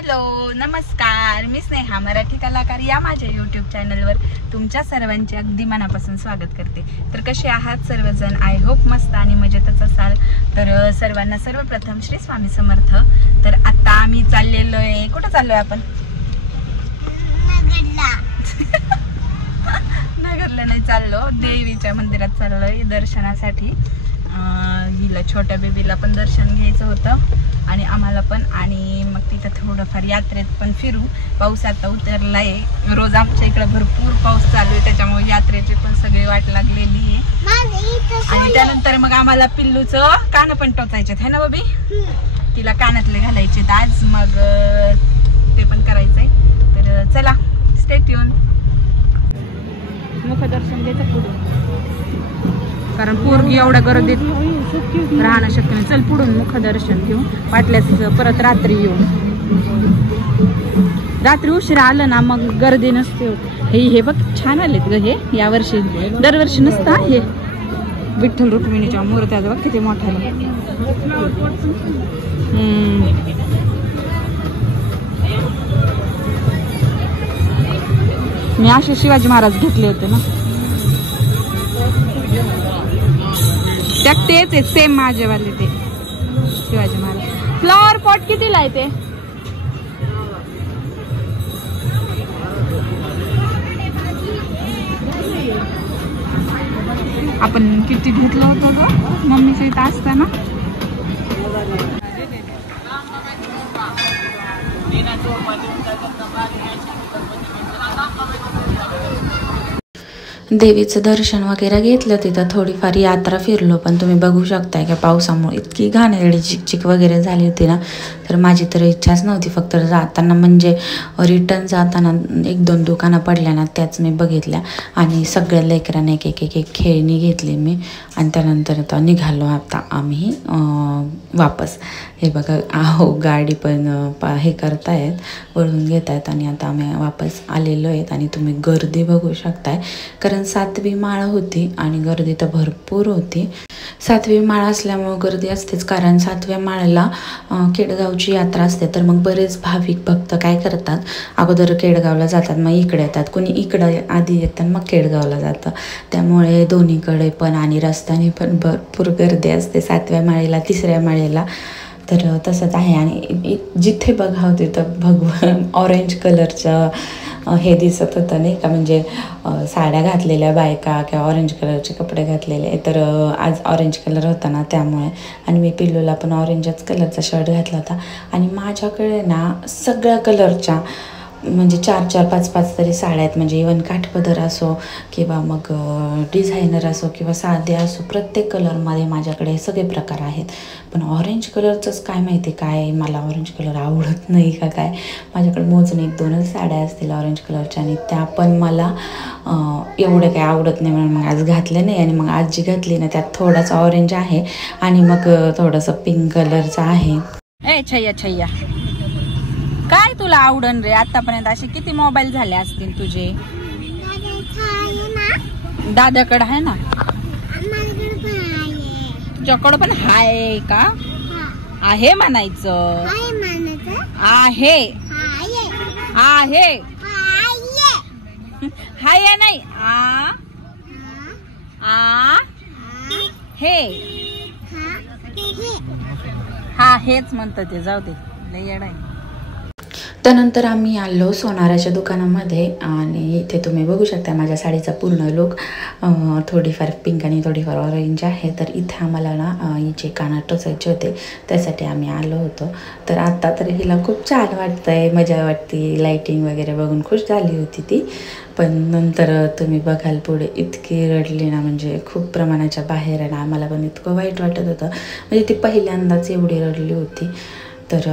Hello नमस्कार, मी स्नेहा मराठी कलाकार या माझ्या यूट्यूब चॅनलवर तुमच्या सर्वांचे अगदी मनापासून स्वागत करते। तर कसे आहात सर्वजण? आय होप मस्त आणि मजेतच असाल। तर सर्वांना सर्वप्रथम श्री स्वामी समर्थ। तर आता आम्ही चाललेलो आहे, कुठं चाललोय आपण? नगरला नाही चाललो, देवीच्या मंदिरात चाललोय दर्शनासाठी। हिला छोट्या बेबीला पण दर्शन घ्यायचं होतं आणि आम्हाला पण, आणि मग तिथं थोडंफार यात्रेत पण फिरू। पाऊस आता उतरलाय, रोज आमच्या इकडे भरपूर पाऊस चालू आहे, त्याच्यामुळे यात्रेची पण सगळी वाट लागलेली आहे। आणि त्यानंतर मग आम्हाला पिल्लूचं कान पण टोचायचे है ना बबी, तिला कानातले घालायचे आज, मग ते पण करायचंय। तर चला स्टे ट्यून। मुखदर्शन घ्यायचं पुढे, कारण पोरगी एवढ्या गर्दीत राहणं शक्य नाही। चल पुढून मुखदर्शन घेऊ, वाटल्यास परत रात्री येऊ। रात्री उशिरा आलं ना मग गर्दी नसते। हे बघ छान आलेत ग हे यावर्षी, दरवर्षी नसतं हे। विठ्ठल रुक्मिणीच्या मूर्त्या बघ किती मोठ्या। मी असे शिवाजी महाराज घेतले होते ना, त्या तेच आहे सेम माझेवाले ते शिवाजी महाराज। फ्लॉवर पॉट कितीला आहे ते? आपण किती घेतलं होतं ग मम्मीच्या इथं असताना? देवीचं दर्शन वगैरे घेतलं, तिथं थोडीफार यात्रा फिरलो, पण तुम्ही बघू शकताय की पावसामुळे इतकी घाणेरडी चिकचिक वगैरे झाली होती ना, तर माझी तर इच्छाच नव्हती। फक्त जाताना म्हणजे रिटर्न जाताना एक दोन दुकानं पडल्या ना, त्याच मी बघितल्या आणि सगळ्या लेकरांना एक एक एक एक खेळणी घेतली मी, आणि त्यानंतर आता निघालो आता आम्ही वापस। हे बघा आहो गाडी पण हे करतायत, वळून घेत आहेत, आणि आता आम्ही वापस आलेलो आहेत। आणि तुम्ही गर्दी बघू शकताय, कारण 7वी माळ होती आणि गर्दी तर भरपूर होती। 7वी माळ असल्यामुळे गर्दी असतेच, कारण 7व्या माळेला केडगावची यात्रा असते। तर मग बरेच भाविक भक्त काय करतात, अगोदर केडगावला जातात, मग इकडे येतात, कोणी इकडं आधी येतात मग केडगावला जातं। त्यामुळे दोन्हीकडे पण आणि रस्त्याने पण भरपूर गर्दी असते 7व्या माळेला 3ऱ्या माळेला। तर तसंच आहे, आणि जिथे बघावं तिथं भगवान ऑरेंज कलरचं हे दिसत होतं नाही का, म्हणजे साड्या घातलेल्या बायका किंवा ऑरेंज कलरचे कपडे घातलेले। तर आज ऑरेंज कलर होता ना त्यामुळे, आणि मी पिल्लूला पण ऑरेंजच कलरचा शर्ट घातला होता। आणि माझ्याकडे ना सगळ्या कलरच्या म्हणजे 4-4, 5-5 तरी साड्या आहेत, म्हणजे इवन काठपदर असो किंवा मग डिझायनर असो किंवा साधे असो, प्रत्येक कलरमध्ये माझ्याकडे सगळे प्रकार आहेत। पण ऑरेंज कलरचंच काय माहिती, काय मला ऑरेंज कलर आवडत नाही का काय, माझ्याकडे मोजून 1-2च साड्या असतील ऑरेंज कलरच्या, आणि त्या पण मला एवढं काही आवडत नाही, म्हणून मग आज घातले नाही। आणि मग आज जी घातली ना त्यात थोडासा ऑरेंज आहे आणि मग थोडंसं पिंक कलरचं आहे। ए छैया छैया, काय तुला आवडन रे? आतापर्यंत असे किती मोबाईल झाले असतील तुझे? दादाकडे आहे ना, तुझ्याकडं पण हाय का? आहे म्हणायचं, आहे आहे हाय नाही आ हे हा हेच म्हणतं ते, जाऊ दे लय येडा आहे। त्यानंतर आम्ही आलो सोनाराच्या दुकानामध्ये, आणि इथे तुम्ही बघू शकता माझ्या साडीचा पूर्ण लुक, थोडीफार पिंक आणि थोडीफार ऑरेंज आहे। तर इथे आम्हाला ना हिचे कानात टोचायचे होते, त्यासाठी आम्ही आलो होतो। तर आता तर हिला खूप छान वाटतंय, मजा वाटते, लाईटिंग वगैरे बघून खुश झाली होती ती। पण नंतर तुम्ही बघाल पुढे इतकी रडली ना, म्हणजे खूप प्रमाणाच्या बाहेर आहे ना, आम्हाला पण इतकं वाईट वाटत होतं, म्हणजे ती पहिल्यांदाच एवढी रडली होती। तर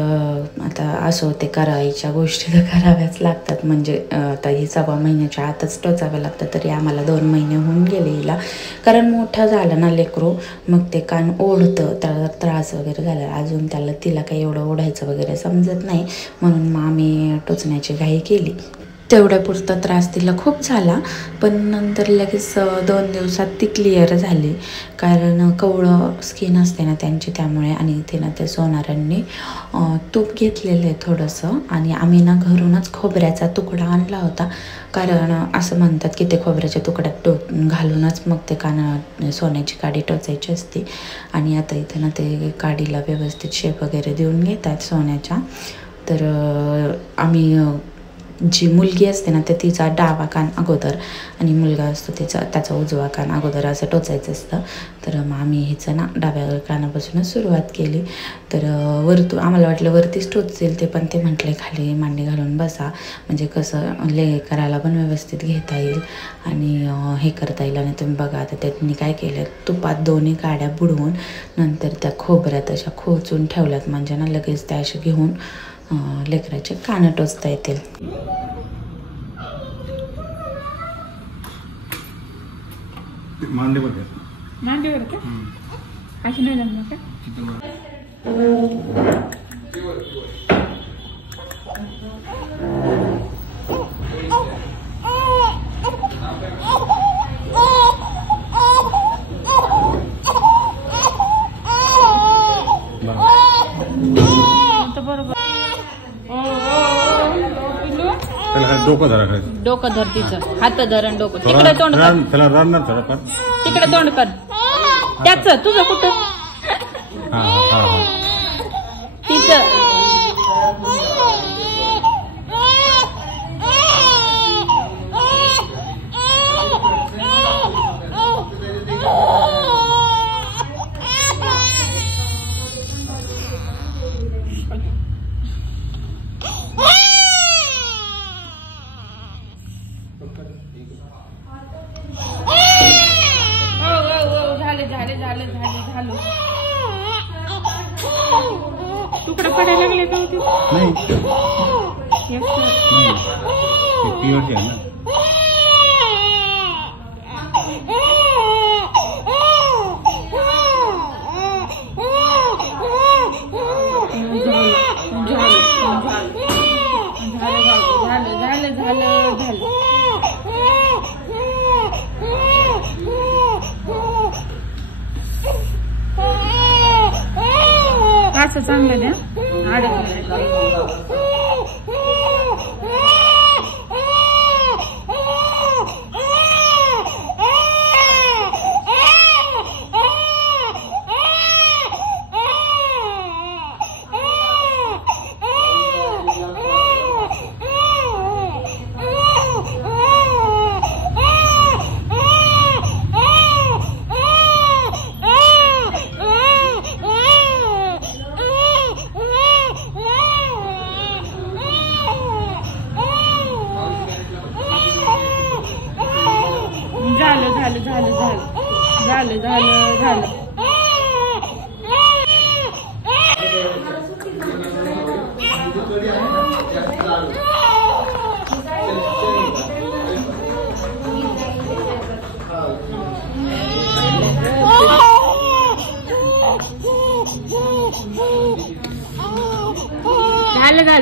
आता असं ते करायच्या गोष्टी तर कराव्याच लागतात, म्हणजे आता ही 6व्या महिन्याच्या आतच टोचाव्या लागतं। तरी आम्हाला 2 महिने होऊन गेले हिला, कारण मोठं झालं ना लेकरू, मग ते कान ओढतं, त्याला त्रास वगैरे झाला, अजून तिला काही एवढं ओढायचं वगैरे समजत नाही, म्हणून मग आम्ही टोचण्याची घाई केली। तेवढ्या पुरता त्रास तिला खूप झाला, पण नंतर लगेच 2 दिवसात ती क्लिअर झाली. कारण कवळं स्किन असते ना त्यांची, त्यामुळे. आणि इथे ना त्या सोनारांनी तूप घेतलेलं आहे थोडंसं, आणि आम्ही ना घरूनच खोबऱ्याचा तुकडा आणला होता. कारण असं म्हणतात की ते खोबऱ्याच्या तुकड्यात घालूनच मग ते सोन्याची काडी टोचायची असते. आणि आता इथे ना ते काडीला व्यवस्थित शेप वगैरे देऊन घेतात सोन्याच्या. तर आम्ही जी मुलगी असते ना, तर तिचा डावा कान अगोदर आणि मुलगा असतो त्याचा उजवा कान अगोदर असं टोचायचं असतं. तर मग आम्ही हिचं ना डाव्या कानापासूनच सुरुवात केली. तर आम्हाला वाटलं वरतीच टोचतील ते, पण ते म्हटले खाली मांडी घालून बसा, म्हणजे कसं करायला पण व्यवस्थित घेता येईल आणि हे करता येईल. आणि तुम्ही बघा आता त्यांनी काय केलं, तुपात दोन्ही काड्या बुडवून नंतर त्या खोबऱ्यात अशा खोचून ठेवल्यात, म्हणजे ना लगेच त्या अशा घेऊन लेकराचे कान टोचता येतील. मांडीवर का अशी नाही जमणार का? बरोबर. डोकं धरा, डोकं धर तिचं, हात धरण डोकं. तिकडे तोंड कर, त्याला रडणार थोडंफार. तिकडे तोंड कर. त्याच तुझं कुठं तिचं. तुकडे पडायला लागले का होते? नाही, प्युअरची आहे ना. असं चांगलं द्या. झालं.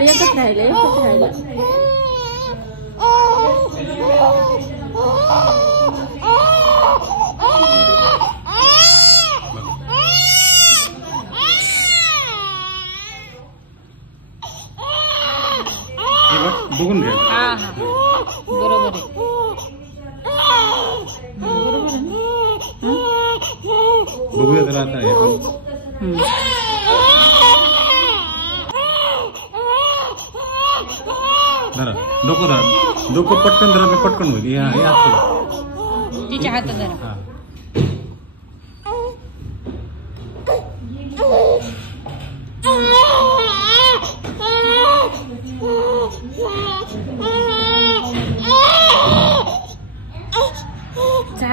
एकच राहिलं. बघून घ्या. बरोबर आहे. बघूया त्याला आता. धरा डोकं, धरा डोकं, पटकन धरा, पटकन होईल. तिच्या हातात धरा.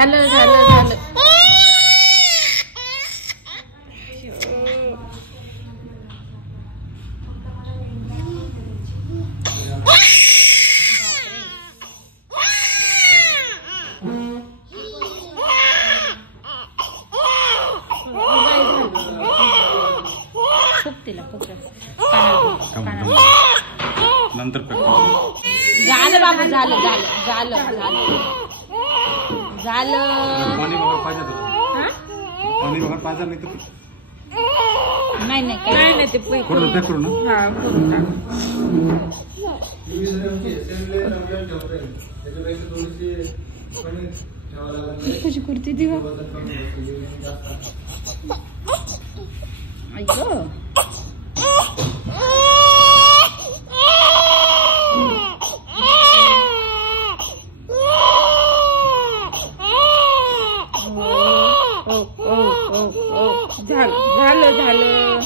झालं. खूप तिला खूप नंतर झालं बाबू, झालं झालं झालं झालं झालं. पाणी बघा पाहिजे तर. हा? पाणी बघा पाहिजे नाही तर नाही नाही काय नाही ते करू करू ना. हा करून टाक. कशी कुर्ती ती ऐक झालं झालं.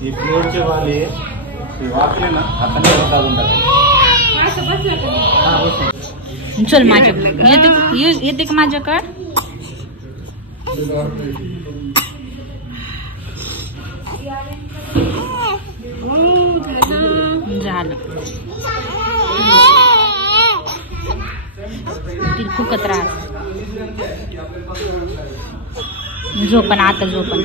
हे प्युअरचे वाले ते वाचले ना आता नाही काढून टाकायचे. चल माझ्याकडे येते का माझ्याकडे. झालं तिला खूप त्रास. झोपण आता झोपण.